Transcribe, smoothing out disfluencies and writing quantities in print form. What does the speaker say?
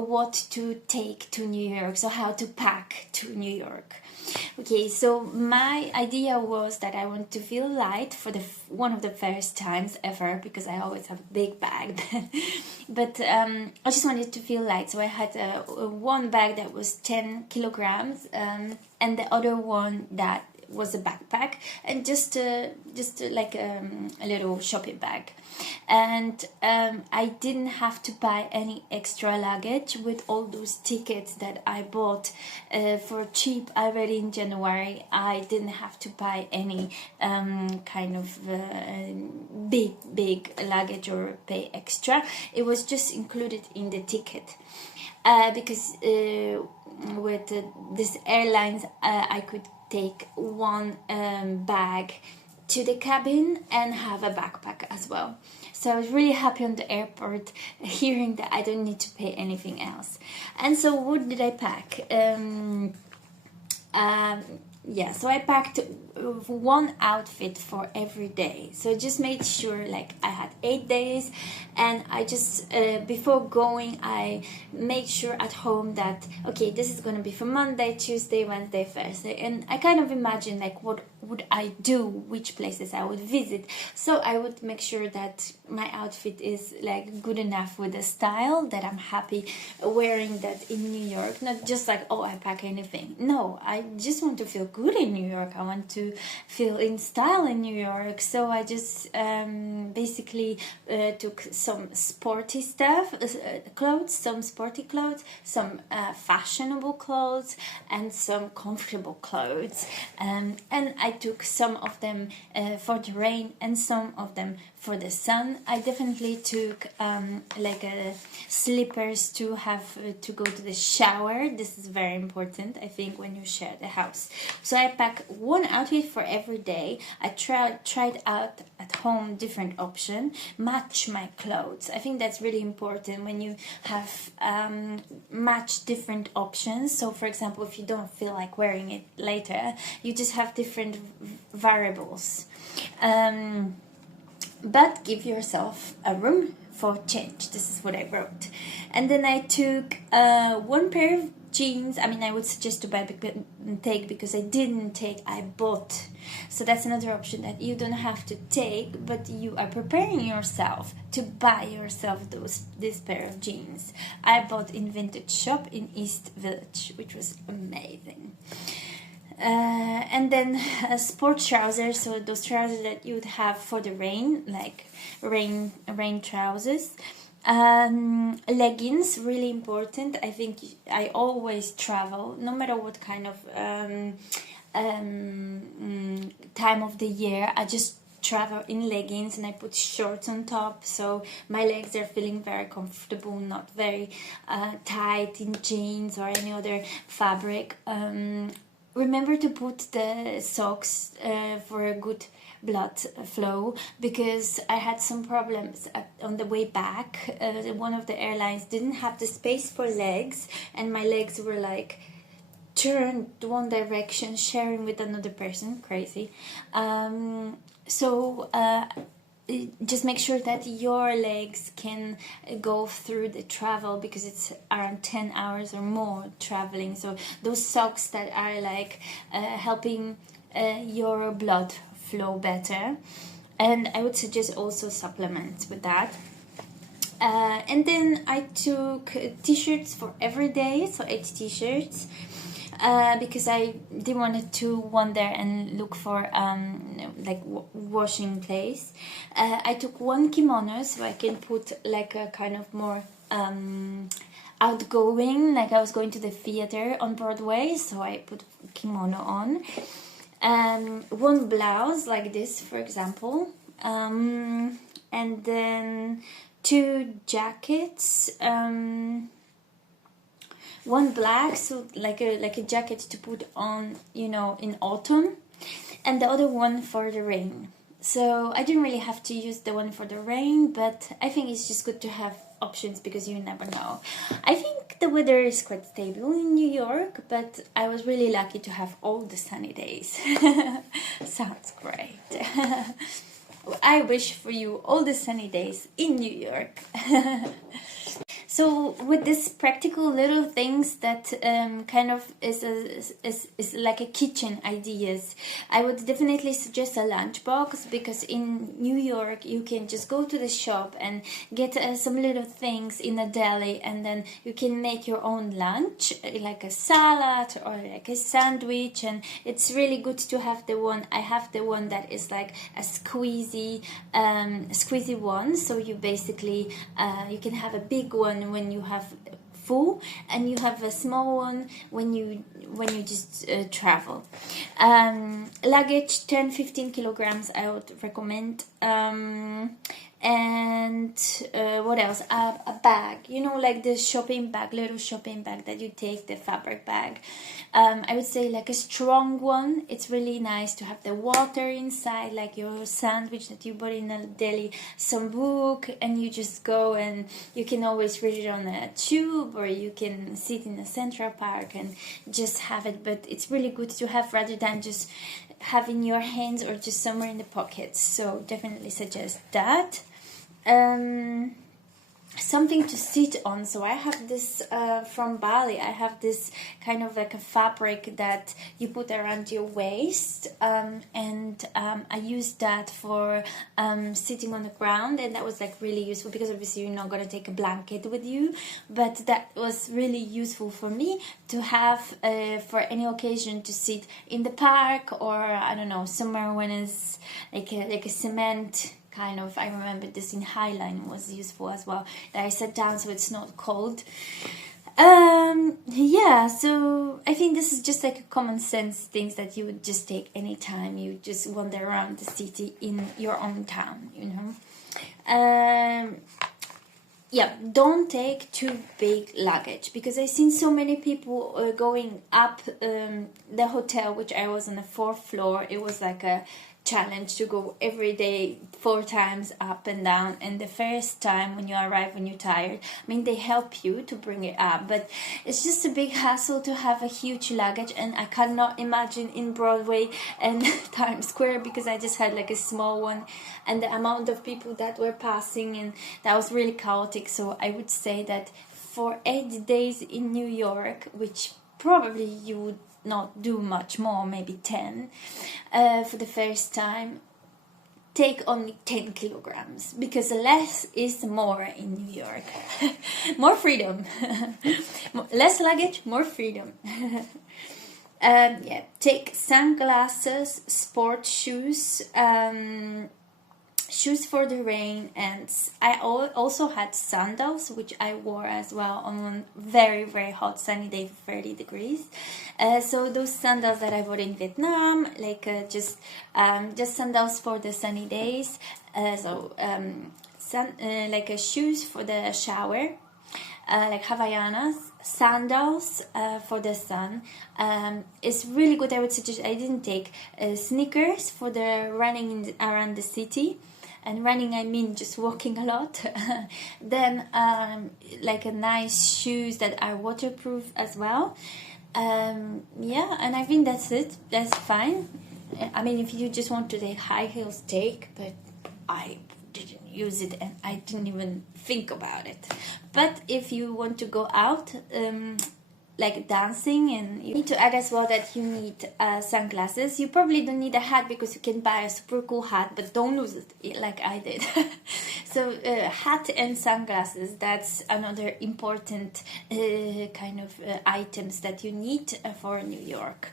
what to take to New York, so how to pack to New York. Okay, so my idea was that I want to feel light for one of the first times ever, because I always have a big bag. But I just wanted to feel light, so I had one bag that was 10 kilograms, and the other one that was a backpack, and just like a little shopping bag. And I didn't have to buy any extra luggage with all those tickets that I bought for cheap already in January. I didn't have to buy any kind of big luggage or pay extra. It was just included in the ticket, because with this airlines I could take one bag to the cabin and have a backpack as well. So I was really happy on the airport hearing that I don't need to pay anything else. And so what did I pack? So I packed one outfit for every day. So I just made sure, like, I had 8 days, and I just before going I made sure at home that, okay, this is going to be for Monday, Tuesday, Wednesday, Thursday, and I kind of imagined like what would I do, which places I would visit. So I would make sure that my outfit is like good enough with the style, that I'm happy wearing that in New York. Not just like, oh, I pack anything. No, I just want to feel good in New York. I want to feel in style in New York. So I just basically took some sporty stuff, clothes, some sporty clothes, some fashionable clothes, and some comfortable clothes. And I took some of them for the rain and some of them for the sun. I definitely took slippers to have to go to the shower. This is very important, I think, when you share the house. So I pack one outfit for every day. I tried out at home different option, match my clothes. I think that's really important when you have match different options. So for example, if you don't feel like wearing it later, you just have different variables. But give yourself a room for change. This is what I wrote. And then I took one pair of jeans. I mean, I would suggest to take, because I didn't take, I bought. So that's another option, that you don't have to take, but you are preparing yourself to buy yourself this pair of jeans. I bought in Vintage Shop in East Village, which was amazing. And then sport trousers, so those trousers that you would have for the rain, like rain trousers. Leggings, really important. I think I always travel, no matter what kind of time of the year. I just travel in leggings, and I put shorts on top, so my legs are feeling very comfortable, not very tight in jeans or any other fabric. Remember to put the socks for a good blood flow, because I had some problems on the way back. One of the airlines didn't have the space for legs, and my legs were like turned one direction, sharing with another person. Crazy. Just make sure that your legs can go through the travel, because it's around 10 hours or more traveling. So those socks that are like helping your blood flow better. And I would suggest also supplements with that. And then I took t-shirts for every day, so 8 t-shirts. Because I didn't want to wander and look for washing place. I took one kimono, so I can put like a kind of more outgoing, like I was going to the theater on Broadway, so I put kimono on. One blouse like this, for example, and then 2 jackets. One black, so like a jacket to put on, in autumn, and the other one for the rain. So I didn't really have to use the one for the rain, but I think it's just good to have options, because you never know. I think the weather is quite stable in New York, but I was really lucky to have all the sunny days. Sounds great. I wish for you all the sunny days in New York. So with this practical little things that kind of is like a kitchen ideas, I would definitely suggest a lunchbox, because in New York you can just go to the shop and get some little things in a deli, and then you can make your own lunch, like a salad or like a sandwich. And it's really good to have the one. I have the one that is like a squeezy one, so you basically you can have a big one when you have full, and you have a small one when you just travel. Luggage 10-15 kilograms I would recommend. And what else? A bag, like the shopping bag, little shopping bag that you take, the fabric bag. I would say like a strong one. It's really nice to have the water inside, like your sandwich that you bought in a deli, some book, and you just go, and you can always read it on a tube, or you can sit in a Central Park and just have it. But it's really good to have, rather than just have in your hands or just somewhere in the pockets. So definitely suggest that. Something to sit on. So I have this from Bali. I have this kind of like a fabric that you put around your waist, and I used that for sitting on the ground, and that was like really useful, because obviously you're not gonna take a blanket with you, but that was really useful for me to have for any occasion, to sit in the park, or I don't know, somewhere when it's like a cement kind of. I remember this in Highline was useful as well, that I sat down so it's not cold. Yeah, so I think this is just like a common sense things that you would just take anytime you just wander around the city in your own town, Yeah, don't take too big luggage, because I've seen so many people going up the hotel, which I was on the 4th floor. It was like a challenge to go every day 4 times up and down, and the first time when you arrive, when you're tired, they help you to bring it up, but it's just a big hassle to have a huge luggage. And I cannot imagine in Broadway and Times Square, because I just had like a small one, and the amount of people that were passing, and that was really chaotic. So I would say that for 8 days in New York, which probably you would not do much more, maybe 10 for the first time, take only 10 kilograms, because less is more in New York. More freedom. Less luggage, more freedom. Yeah, take sunglasses, sports shoes, shoes for the rain, and I also had sandals, which I wore as well on a very, very hot sunny day, 30 degrees. So those sandals that I bought in Vietnam, like just sandals for the sunny days. Like shoes for the shower, like Havaianas, sandals for the sun. It's really good. I would suggest. I didn't take sneakers for the running around the city. And running, I mean just walking a lot. Then like a nice shoes that are waterproof as well. Yeah, and I think that's it. That's fine. If you just want to take high heels, take. But I didn't use it, and I didn't even think about it. But if you want to go out, like dancing, and you need to add as well that you need sunglasses. You probably don't need a hat, because you can buy a super cool hat, but don't lose it like I did. So hat and sunglasses, that's another important kind of items that you need for New York.